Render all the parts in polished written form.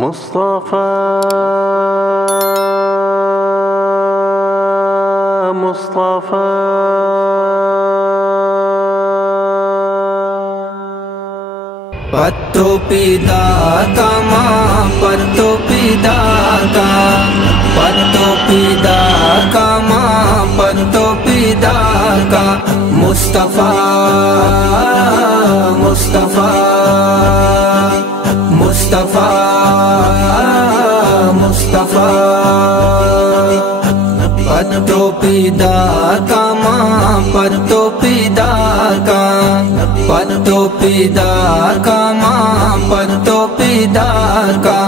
मुस्तफा मुस्तफा पत्तो पिदा का माँ पत्तो पिदा का पत्तो पिदा का माँ पत्तो पिदा का मुस्तफा मुस्तफा मुस्तफा मुस्तफा पत्तो पिदा का माँ पत्तो पिदा का पत्तो पिदा का माँ पत्तो पिदा का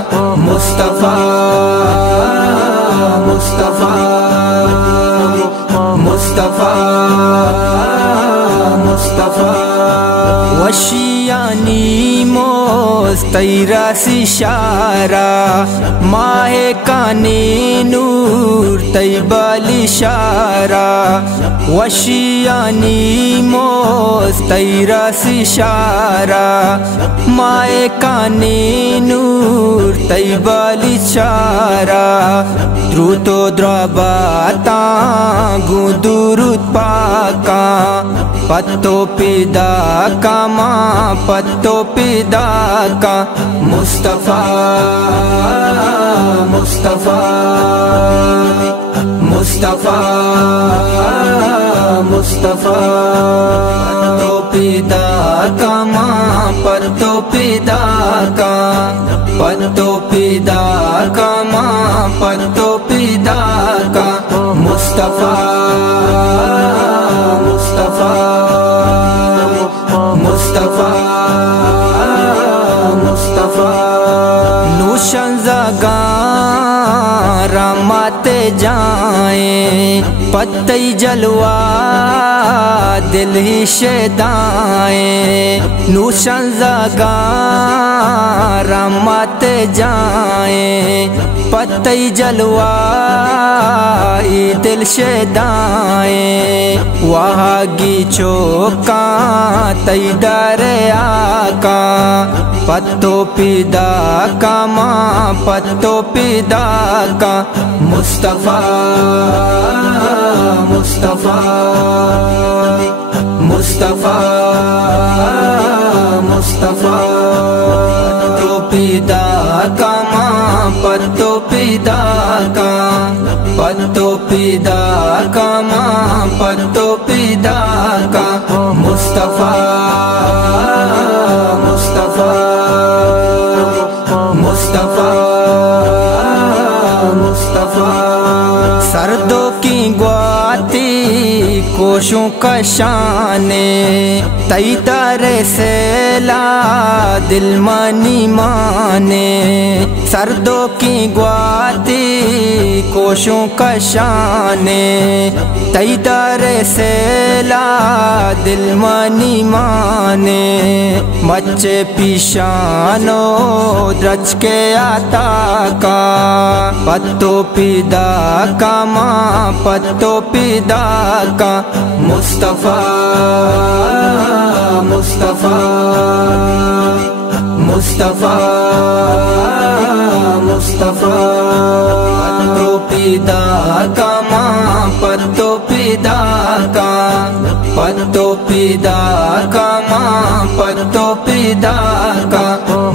मुस्तफा मुस्तफा मुस्तफा मुस्तफा वशियानी मोस्तैरा सिशारा माहे काने नूर तैबाली शारा वशियानी मोस्तैरा सिशारा माहे काने नूर तैबाली शारा द्रुतो द्रबाता गुदुरुत पाका पत्तो पिदा का माँ पत्तो पिदा का मुस्तफा मुस्तफा मुस्तफा मुस्तफा पत्तो पिदा का माँ पत्तो पिदा का पत्तो पिदा का माँ पत्तो पिदा का मुस्तफा मुस्तफा मुस्तफा मुस्तफा नूशन जगा रामाते जाए पत्तई जलवा दिल ही शेदाए नूशन जगा रामाते जाए पत्तई जलवा दिल शेदाए वहागी चौका तई डरे आका पत्तो पिदा का माँ पत्तो पिदा का मुस्तफा मुस्तफा मुस्तफा मुस्तफा पत्तो पिदा का माँ पत्तो पिदा का पत्तो पिदा का माँ पत्तो पिदा का मुस्तफा मुस्तफा मुस्तफा मुस्तफा सर्दों की ग्वाती कोशों का शाने तई तारे से ला दिल मानी माने सर्दों की ग्वाती कोशों का शाने तई तारे से ला दिल मानी माने बच्चे पिशानो द्रच के आता का पत्तो पिदा का माँ पत्तो पिदा का मुस्तफा मुस्तफा मुस्तफा मुस्तफा पत्तो पिदा का माँ पत्तो पिदा का पत्तो पिदा का माँ पत्तो पिदा का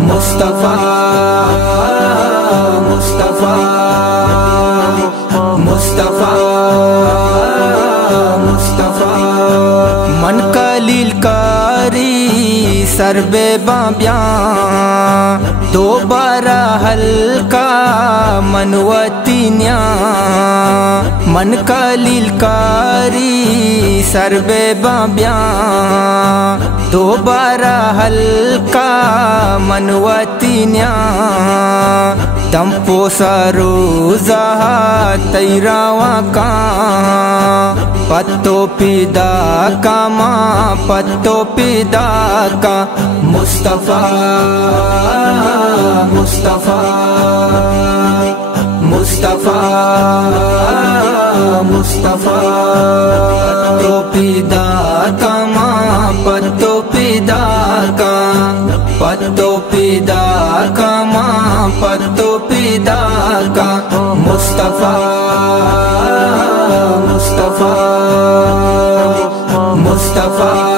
मुस्तफा मुस्तफा मुस्तफा मुस्तफा मन कलील कारी सरबे बाब्या दोबारा हल्का मनवती न्या मन कलील कारी सरबे बाब्या दोबारा हल्का मनवती न्या दम्पो सरोजा तैरावा का पत्तो पिदा का माँ पत्तो पिदा का मुस्तफा मुस्तफा मुस्तफा मुस्तफा पत्तो पिदा का माँ पत्तो पिदा का पत्तो पिदा का माँ पर तो पैदा का मुस्तफा मुस्तफा मुस्तफा